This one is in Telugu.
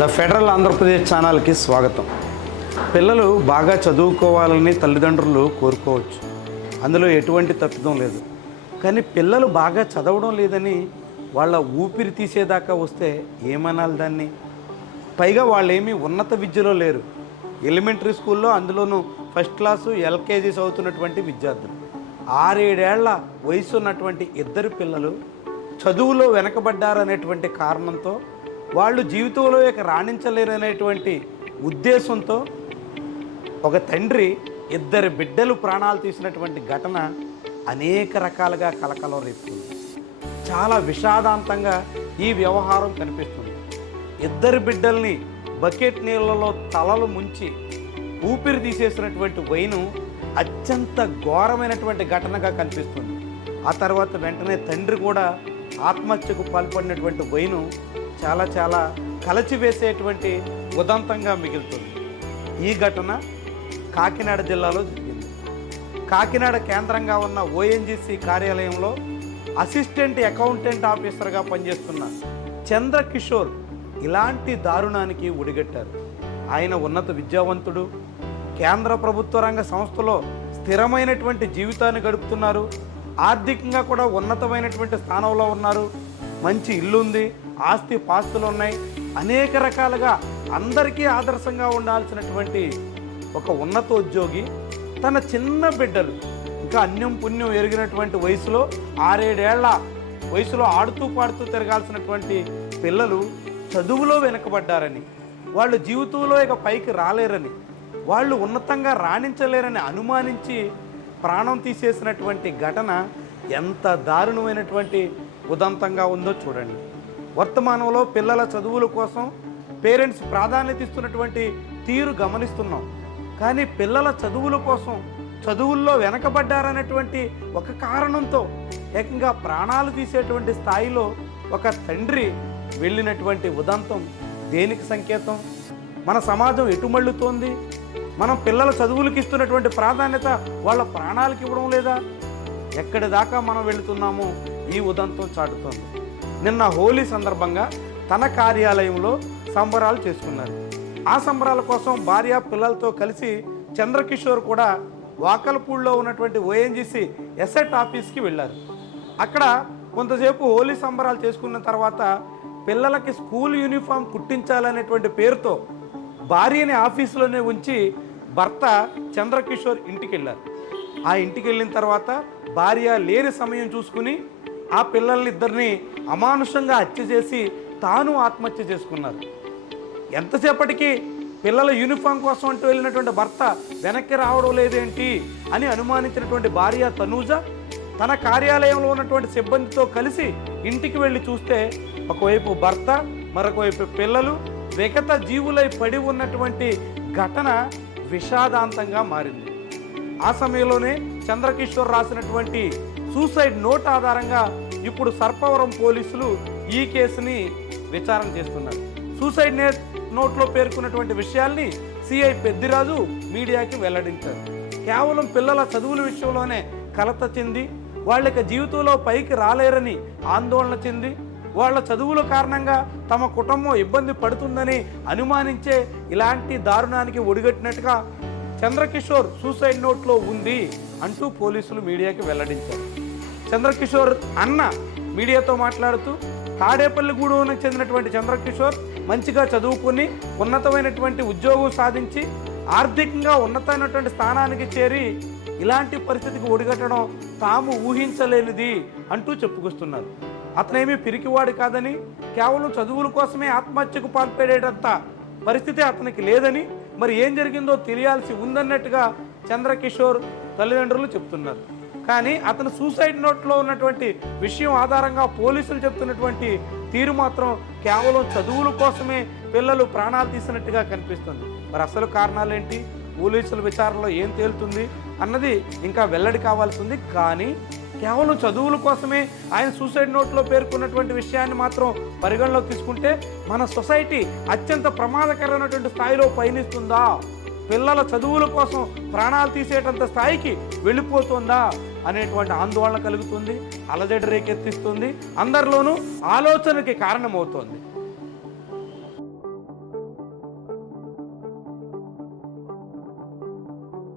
ద ఫెడరల్ ఆంధ్రప్రదేశ్ ఛానల్కి స్వాగతం. పిల్లలు బాగా చదువుకోవాలని తల్లిదండ్రులు కోరుకోవచ్చు. అందులో ఎటువంటి తప్పిదం లేదు. కానీ పిల్లలు బాగా చదవడం లేదని వాళ్ళ ఊపిరి తీసేదాకా వస్తే ఏమనాలి దాన్ని? పైగా వాళ్ళు ఏమీ ఉన్నత విద్యలో లేరు. ఎలిమెంటరీ స్కూల్లో అందులోనూ ఫస్ట్ క్లాసు ఎల్కేజీ చదువుతున్నటువంటి విద్యార్థులు. ఆరేడేళ్ళ వయసు ఉన్నటువంటి ఇద్దరు పిల్లలు చదువులో వెనకబడ్డారనేటువంటి కారణంతో వాళ్ళు జీవితంలో ఇక రాణించలేరనేటువంటి ఉద్దేశంతో ఒక తండ్రి ఇద్దరు బిడ్డలు ప్రాణాలు తీసినటువంటి ఘటన అనేక రకాలుగా కలకలం రేపుతుంది. చాలా విషాదాంతంగా ఈ వ్యవహారం కనిపిస్తుంది. ఇద్దరు బిడ్డల్ని బకెట్ నీళ్ళలో తలలు ముంచి ఊపిరి తీసేసినటువంటి వైను అత్యంత ఘోరమైనటువంటి ఘటనగా కనిపిస్తుంది. ఆ తర్వాత వెంటనే తండ్రి కూడా ఆత్మహత్యకు పాల్పడినటువంటి వైను చాలా చాలా కలచివేసేటువంటి ఉదంతంగా మిగులుతుంది. ఈ ఘటన కాకినాడ జిల్లాలో జరిగింది. కాకినాడ కేంద్రంగా ఉన్న ఓఎన్జీసీ కార్యాలయంలో అసిస్టెంట్ అకౌంటెంట్ ఆఫీసర్గా పనిచేస్తున్న చంద్రకిషోర్ ఇలాంటి దారుణానికి ఒడిగట్టారు. ఆయన ఉన్నత విద్యావంతుడు కేంద్ర ప్రభుత్వ రంగ సంస్థలో స్థిరమైనటువంటి జీవితాన్ని గడుపుతున్నారు. ఆర్థికంగా కూడా ఉన్నతమైనటువంటి స్థానంలో ఉన్నారు. మంచి ఇల్లు ఉంది ఆస్తి పాస్తులు ఉన్నాయి. అనేక రకాలుగా అందరికీ ఆదర్శంగా ఉండాల్సినటువంటి ఒక ఉన్నతోద్యోగి తన చిన్న బిడ్డలు ఇంకా అన్యం పుణ్యం ఎరిగినటువంటి వయసులో ఆరేడేళ్ళ వయసులో ఆడుతూ పాడుతూ తిరగాల్సినటువంటి పిల్లలు చదువులో వెనుకబడ్డారని వాళ్ళు జీవితంలో ఇక పైకి రాలేరని వాళ్ళు ఉన్నతంగా రాణించలేరని అనుమానించి ప్రాణం తీసేసినటువంటి ఘటన ఎంత దారుణమైనటువంటి ఉదంతంగా ఉందో చూడండి. వర్తమానంలో పిల్లల చదువుల కోసం పేరెంట్స్ ప్రాధాన్యత ఇస్తున్నటువంటి తీరు గమనిస్తున్నాం. కానీ పిల్లల చదువుల కోసం చదువుల్లో వెనకబడ్డారనేటువంటి ఒక కారణంతో ఏకంగా ప్రాణాలు తీసేటువంటి స్థాయిలో ఒక తండ్రి వెళ్ళినటువంటి ఉదంతం దేనికి సంకేతం? మన సమాజం ఎటుమళ్ళుతోంది మనం పిల్లల చదువులకు ఇస్తున్నటువంటి ప్రాధాన్యత వాళ్ళ ప్రాణాలకి ఇవ్వడం లేదా? ఎక్కడి దాకా మనం వెళుతున్నామో ఈ ఉదంతం చాటుతోంది. నిన్న హోలీ సందర్భంగా తన కార్యాలయంలో సంబరాలు చేసుకున్నారు. ఆ సంబరాల కోసం భార్య పిల్లలతో కలిసి చంద్రకిషోర్ కూడా వాకల్పూడిలో ఉన్నటువంటి ఓఎన్జీసీ ఎస్ఎట్ ఆఫీస్కి వెళ్ళారు. అక్కడ కొంతసేపు హోలీ సంబరాలు చేసుకున్న తర్వాత పిల్లలకి స్కూల్ యూనిఫామ్ కుట్టించాలనేటువంటి పేరుతో భార్యని ఆఫీసులోనే ఉంచి భర్త చంద్రకిషోర్ ఇంటికి వెళ్ళారు ఆ ఇంటికి వెళ్ళిన తర్వాత భార్య లేని సమయం చూసుకుని ఆ పిల్లల్నిద్దరిని అమానుషంగా హత్య చేసి తాను ఆత్మహత్య చేసుకున్నారు. ఎంతసేపటికి పిల్లల యూనిఫామ్ కోసం అంటూ వెళ్ళినటువంటి భర్త వెనక్కి రావడం లేదేంటి అని అనుమానించినటువంటి భార్య తనూజ తన కార్యాలయంలో ఉన్నటువంటి సిబ్బందితో కలిసి ఇంటికి వెళ్ళి చూస్తే ఒకవైపు భర్త మరొకవైపు పిల్లలు విగత జీవులై పడి ఉన్నటువంటి ఘటన విషాదాంతంగా మారింది. ఆ సమయంలోనే చంద్రకిషోర్ రాసినటువంటి సూసైడ్ నోట్ ఆధారంగా ఇప్పుడు సర్పవరం పోలీసులు ఈ కేసుని విచారణ చేస్తున్నారు. సూసైడ్ నే నోట్లో పేర్కొన్నటువంటి విషయాల్ని సిఐ పెద్దిరాజు మీడియాకి వెల్లడించారు. కేవలం పిల్లల చదువుల విషయంలోనే కలత చెంది వాళ్ళకి జీవితంలో పైకి రాలేరని ఆందోళన చెంది వాళ్ళ చదువుల కారణంగా తమ కుటుంబం ఇబ్బంది పడుతుందని అనుమానించే ఇలాంటి దారుణానికి ఒడిగట్టినట్టుగా చంద్రకిషోర్ సూసైడ్ నోట్లో ఉంది అంటూ పోలీసులు మీడియాకి వెల్లడించారు. చంద్రకిషోర్ అన్న మీడియాతో మాట్లాడుతూ తాడేపల్లిగూడెంకి చెందినటువంటి చంద్రకిషోర్ మంచిగా చదువుకుని ఉన్నతమైనటువంటి ఉద్యోగం సాధించి ఆర్థికంగా ఉన్నతమైనటువంటి స్థానానికి చేరి ఇలాంటి పరిస్థితికి ఒడిగట్టడం తాము ఊహించలేనిది అంటూ చెప్పుకొస్తున్నారు. అతనేమీ పిరికివాడు కాదని కేవలం చదువుల కోసమే ఆత్మహత్యకు పాల్పడేటంత పరిస్థితి అతనికి లేదని మరి ఏం జరిగిందో తెలియాల్సి ఉందన్నట్టుగా చంద్రకిషోర్ తల్లిదండ్రులు చెప్తున్నారు. కానీ అతను సూసైడ్ నోట్లో ఉన్నటువంటి విషయం ఆధారంగా పోలీసులు చెప్తున్నటువంటి తీరు మాత్రం కేవలం చదువుల కోసమే పిల్లలు ప్రాణాలు తీసినట్టుగా కనిపిస్తుంది. మరి అసలు కారణాలేంటి? పోలీసుల విచారణలో ఏం తేలుతుంది? అన్నది ఇంకా వెల్లడి కావాల్సింది. కానీ కేవలం చదువుల కోసమే ఆయన సూసైడ్ నోట్లో పేర్కొన్నటువంటి విషయాన్ని మాత్రం పరిగణలోకి తీసుకుంటే మన సొసైటీ అత్యంత ప్రమాదకరమైనటువంటి స్థాయిలో పయనిస్తుందా? పిల్లల చదువుల కోసం ప్రాణాలు తీసేటంత స్థాయికి వెళ్ళిపోతుందా? అనేటువంటి ఆందోళన కలుగుతుంది అలజడి రేకెత్తిస్తుంది అందరిలోనూ ఆలోచనకి కారణమవుతోంది.